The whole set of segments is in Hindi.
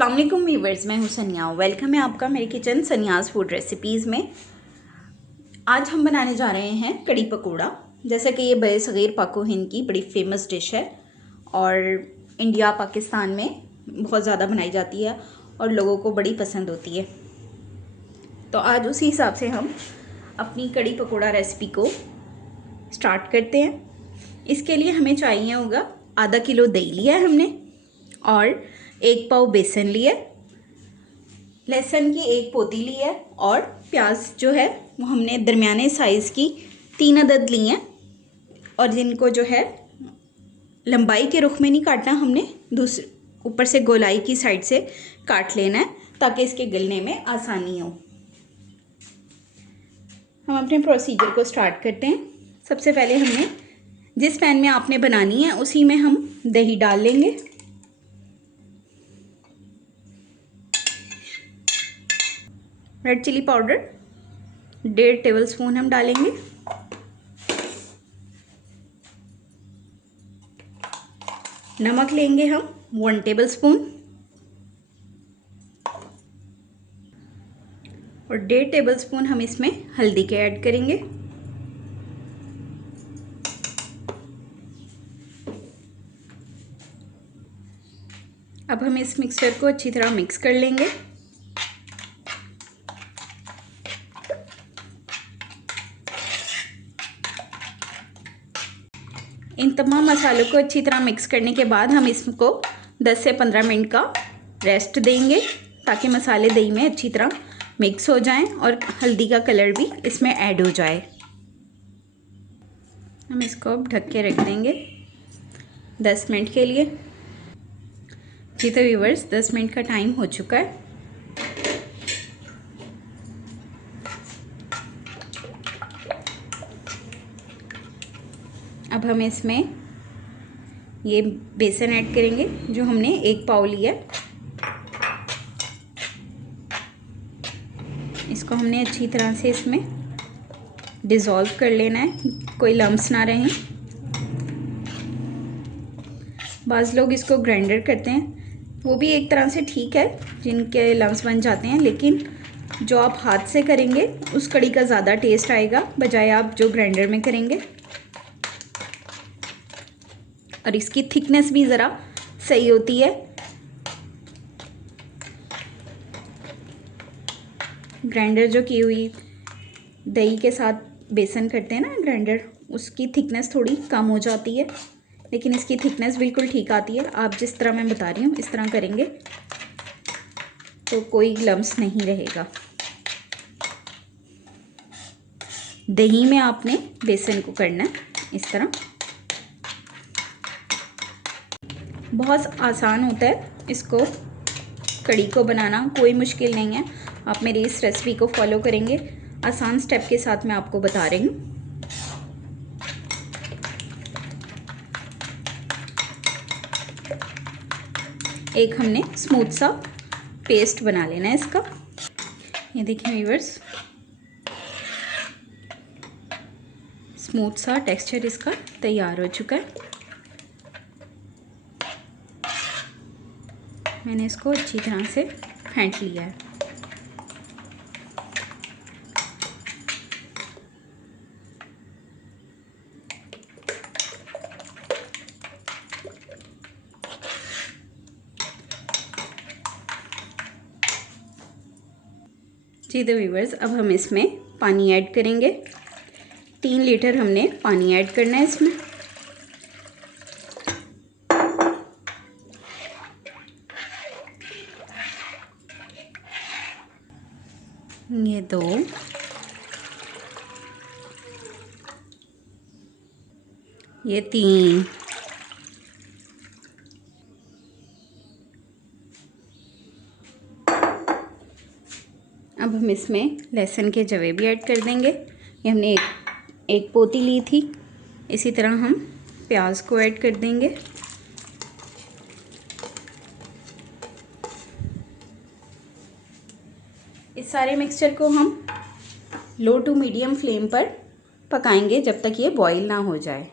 अस्सलाम वालेकुम व्यूअर्स, मैं हूँ सनिया। वेलकम है आपका मेरे किचन सनियाज़ फूड रेसिपीज़ में। आज हम बनाने जा रहे हैं कड़ी पकौड़ा। जैसा कि ये बड़े सग़ीर पाको हिंद की बड़ी फेमस डिश है और इंडिया पाकिस्तान में बहुत ज़्यादा बनाई जाती है और लोगों को बड़ी पसंद होती है। तो आज उसी हिसाब से हम अपनी कड़ी पकौड़ा रेसिपी को स्टार्ट करते हैं। इसके लिए हमें चाहिए होगा आधा किलो दही लिया है हमने और 1 पाव बेसन लिया, लहसुन की 1 पोती ली है और प्याज जो है वो हमने दरमियाने साइज़ की 3 अदद ली हैं और जिनको जो है लंबाई के रुख में नहीं काटना, हमने दूसरे ऊपर से गोलाई की साइड से काट लेना है ताकि इसके गलने में आसानी हो। हम अपने प्रोसीजर को स्टार्ट करते हैं। सबसे पहले हमने जिस पैन में आपने बनानी है उसी में हम दही डाल लेंगे। रेड चिली पाउडर 1.5 टेबलस्पून हम डालेंगे। नमक लेंगे हम 1 टेबलस्पून और 1.5 टेबलस्पून हम इसमें हल्दी के ऐड करेंगे। अब हम इस मिक्सचर को अच्छी तरह मिक्स कर लेंगे। इन तमाम मसालों को अच्छी तरह मिक्स करने के बाद हम इसको 10 से 15 मिनट का रेस्ट देंगे ताकि मसाले दही में अच्छी तरह मिक्स हो जाएं और हल्दी का कलर भी इसमें ऐड हो जाए। हम इसको अब ढक के रख देंगे 10 मिनट के लिए। जी तो व्यूअर्स, 10 मिनट का टाइम हो चुका है। अब हम इसमें ये बेसन ऐड करेंगे जो हमने 1 पाव लिया। इसको हमने अच्छी तरह से इसमें डिज़ोल्व कर लेना है, कोई लम्स ना रहें। बाज़ लोग इसको ग्राइंडर करते हैं, वो भी एक तरह से ठीक है जिनके लम्स बन जाते हैं, लेकिन जो आप हाथ से करेंगे उस कड़ी का ज़्यादा टेस्ट आएगा बजाय आप जो ग्राइंडर में करेंगे। और इसकी थिकनेस भी ज़रा सही होती है। ग्राइंडर जो की हुई दही के साथ बेसन करते हैं ना ग्राइंडर, उसकी थिकनेस थोड़ी कम हो जाती है, लेकिन इसकी थिकनेस बिल्कुल ठीक आती है। आप जिस तरह मैं बता रही हूँ इस तरह करेंगे तो कोई लम्स नहीं रहेगा। दही में आपने बेसन को करना है इस तरह। बहुत आसान होता है इसको कड़ी को बनाना, कोई मुश्किल नहीं है। आप मेरी इस रेसिपी को फॉलो करेंगे, आसान स्टेप के साथ मैं आपको बता रही हूँ। एक हमने स्मूथ सा पेस्ट बना लेना है इसका। ये देखिए व्यूअर्स, स्मूथ सा टेक्सचर इसका तैयार हो चुका है। मैंने इसको अच्छी तरह से फेंट लिया है। जी तो व्यूअर्स, अब हम इसमें पानी ऐड करेंगे। 3 लीटर हमने पानी ऐड करना है इसमें। ये 2, ये 3, अब हम इसमें लहसुन के जवे भी ऐड कर देंगे। ये हमने एक पोती ली थी। इसी तरह हम प्याज को ऐड कर देंगे। इस सारे मिक्सचर को हम लो टू मीडियम फ्लेम पर पकाएंगे जब तक ये बॉईल ना हो जाए।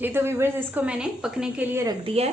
जी तो व्यूअर्स, इसको मैंने पकने के लिए रख दिया है।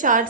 4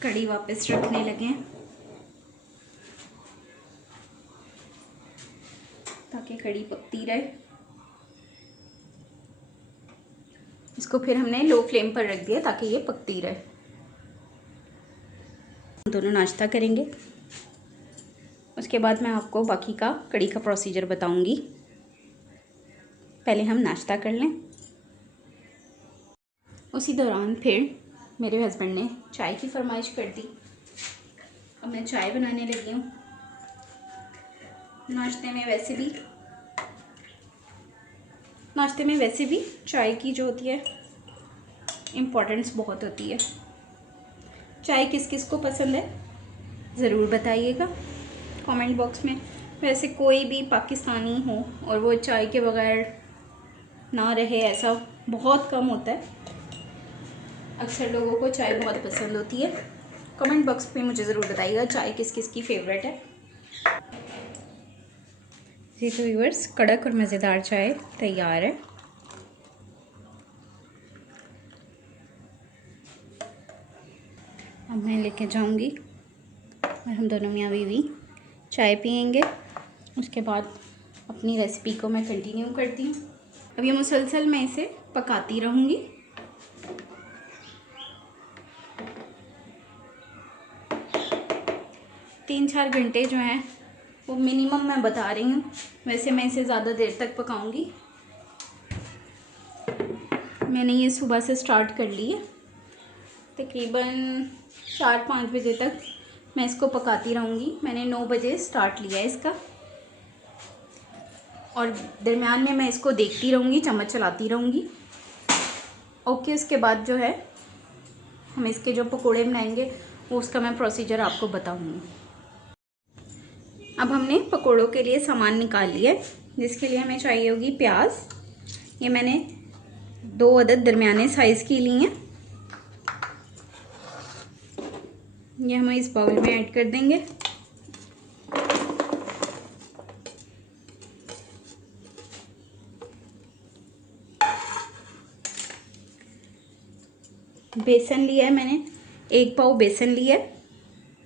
कड़ी वापस रखने लगे ताकि कड़ी पकती रहे। इसको फिर हमने लो फ्लेम पर रख दिया ताकि ये पकती रहे। हम दोनों नाश्ता करेंगे, उसके बाद मैं आपको बाकी का कड़ी का प्रोसीजर बताऊंगी। पहले हम नाश्ता कर लें। उसी दौरान फिर मेरे हस्बैंड ने चाय की फरमाइश कर दी। अब मैं चाय बनाने लगी हूँ। नाश्ते में वैसे भी चाय की जो होती है इम्पोर्टेंस बहुत होती है। चाय किस किस को पसंद है ज़रूर बताइएगा कमेंट बॉक्स में। वैसे कोई भी पाकिस्तानी हो और वो चाय के बगैर ना रहे, ऐसा बहुत कम होता है। अक्सर लोगों को चाय बहुत पसंद होती है। कमेंट बॉक्स में मुझे ज़रूर बताइएगा चाय किस किस की फेवरेट है। जी तो व्यूअर्स, कड़क और मज़ेदार चाय तैयार है। अब मैं लेके जाऊंगी और हम दोनों मियाँ बीवी चाय पियेंगे। उसके बाद अपनी रेसिपी को मैं कंटिन्यू करती हूँ। अब ये मुसलसल मैं इसे पकाती रहूँगी। तीन चार घंटे जो हैं वो मिनिमम मैं बता रही हूँ। वैसे मैं इसे ज़्यादा देर तक पकाऊंगी। मैंने ये सुबह से स्टार्ट कर ली है, तकरीबन 4-5 बजे तक मैं इसको पकाती रहूँगी। मैंने 9 बजे स्टार्ट लिया है इसका, और दरमियान में मैं इसको देखती रहूँगी, चम्मच चलाती रहूँगी। ओके, उसके बाद जो है हम इसके जो पकोड़े बनाएंगे वो उसका मैं प्रोसीजर आपको बताऊँगी। अब हमने पकोड़ों के लिए सामान निकाल लिया है, जिसके लिए हमें चाहिए होगी प्याज। ये मैंने 2 अदद दरमियाने साइज़ की ली हैं। ये हम इस बाउल में ऐड कर देंगे। बेसन लिया है मैंने, 1 पाव बेसन लिया है,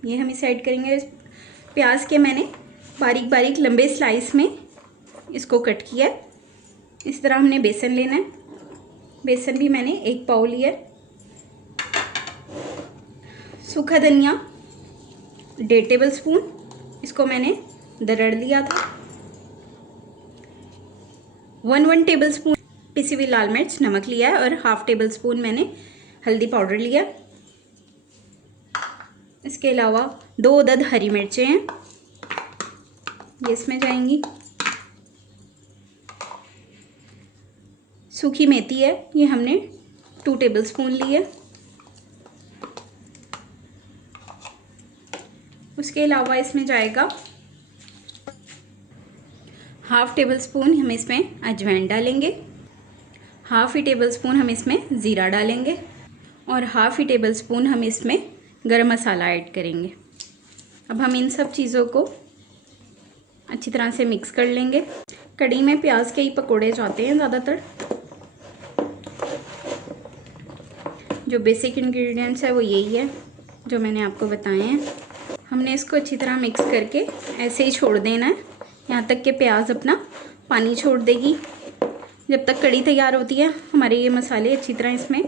ये हम इसे ऐड करेंगे। प्याज के मैंने बारीक बारीक लंबे स्लाइस में इसको कट किया है। इस तरह हमने बेसन लेना है। बेसन भी मैंने 1 पाव लिया है। सूखा धनिया 1.5 टेबल स्पून, इसको मैंने दरड़ लिया था। 1 टेबल स्पून पिसी हुई लाल मिर्च नमक लिया है, और 1/2 टेबल स्पून मैंने हल्दी पाउडर लिया। इसके अलावा 2 अदद हरी मिर्चें हैं, ये इसमें जाएंगी। सूखी मेथी है, ये हमने 2 टेबल स्पून ली है। उसके अलावा इसमें जाएगा 1/2 टेबल स्पून हम इसमें अजवाइन डालेंगे। 1/2 टेबल स्पून हम इसमें ज़ीरा डालेंगे, और 1/2 टेबल स्पून हम इसमें गरम मसाला ऐड करेंगे। अब हम इन सब चीज़ों को अच्छी तरह से मिक्स कर लेंगे। कड़ी में प्याज के ही पकोड़े जाते हैं ज़्यादातर। जो बेसिक इंग्रेडिएंट्स है वो यही है जो मैंने आपको बताए हैं। हमने इसको अच्छी तरह मिक्स करके ऐसे ही छोड़ देना है यहाँ तक कि प्याज अपना पानी छोड़ देगी। जब तक कड़ी तैयार होती है हमारे ये मसाले अच्छी तरह इसमें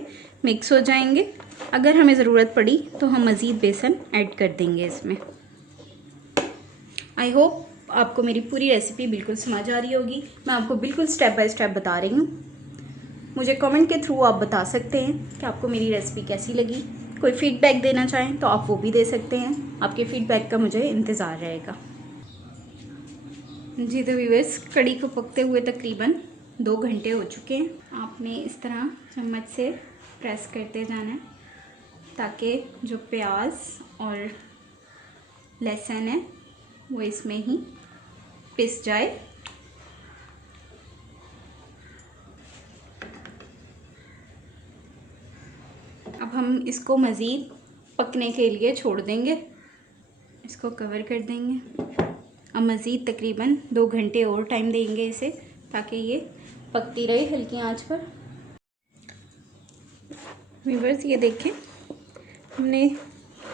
मिक्स हो जाएंगे। अगर हमें ज़रूरत पड़ी तो हम मज़ीद बेसन ऐड कर देंगे इसमें। आई होप आपको मेरी पूरी रेसिपी बिल्कुल समझ आ रही होगी। मैं आपको बिल्कुल स्टेप बाय स्टेप बता रही हूँ। मुझे कमेंट के थ्रू आप बता सकते हैं कि आपको मेरी रेसिपी कैसी लगी। कोई फीडबैक देना चाहें तो आप वो भी दे सकते हैं। आपके फीडबैक का मुझे इंतज़ार रहेगा। जी तो व्यूअर्स, कड़ी को पकते हुए तकरीबन 2 घंटे हो चुके हैं। आपने इस तरह चम्मच से प्रेस करते जाना है ताकि जो प्याज और लहसुन है वो इसमें ही पिस जाए। अब हम इसको मज़ीद पकने के लिए छोड़ देंगे, इसको कवर कर देंगे। अब मज़ीद तकरीबन 2 घंटे और टाइम देंगे इसे ताकि ये पकती रहे हल्की आंच पर। व्यूअर्स ये देखें, हमने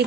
1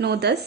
9-10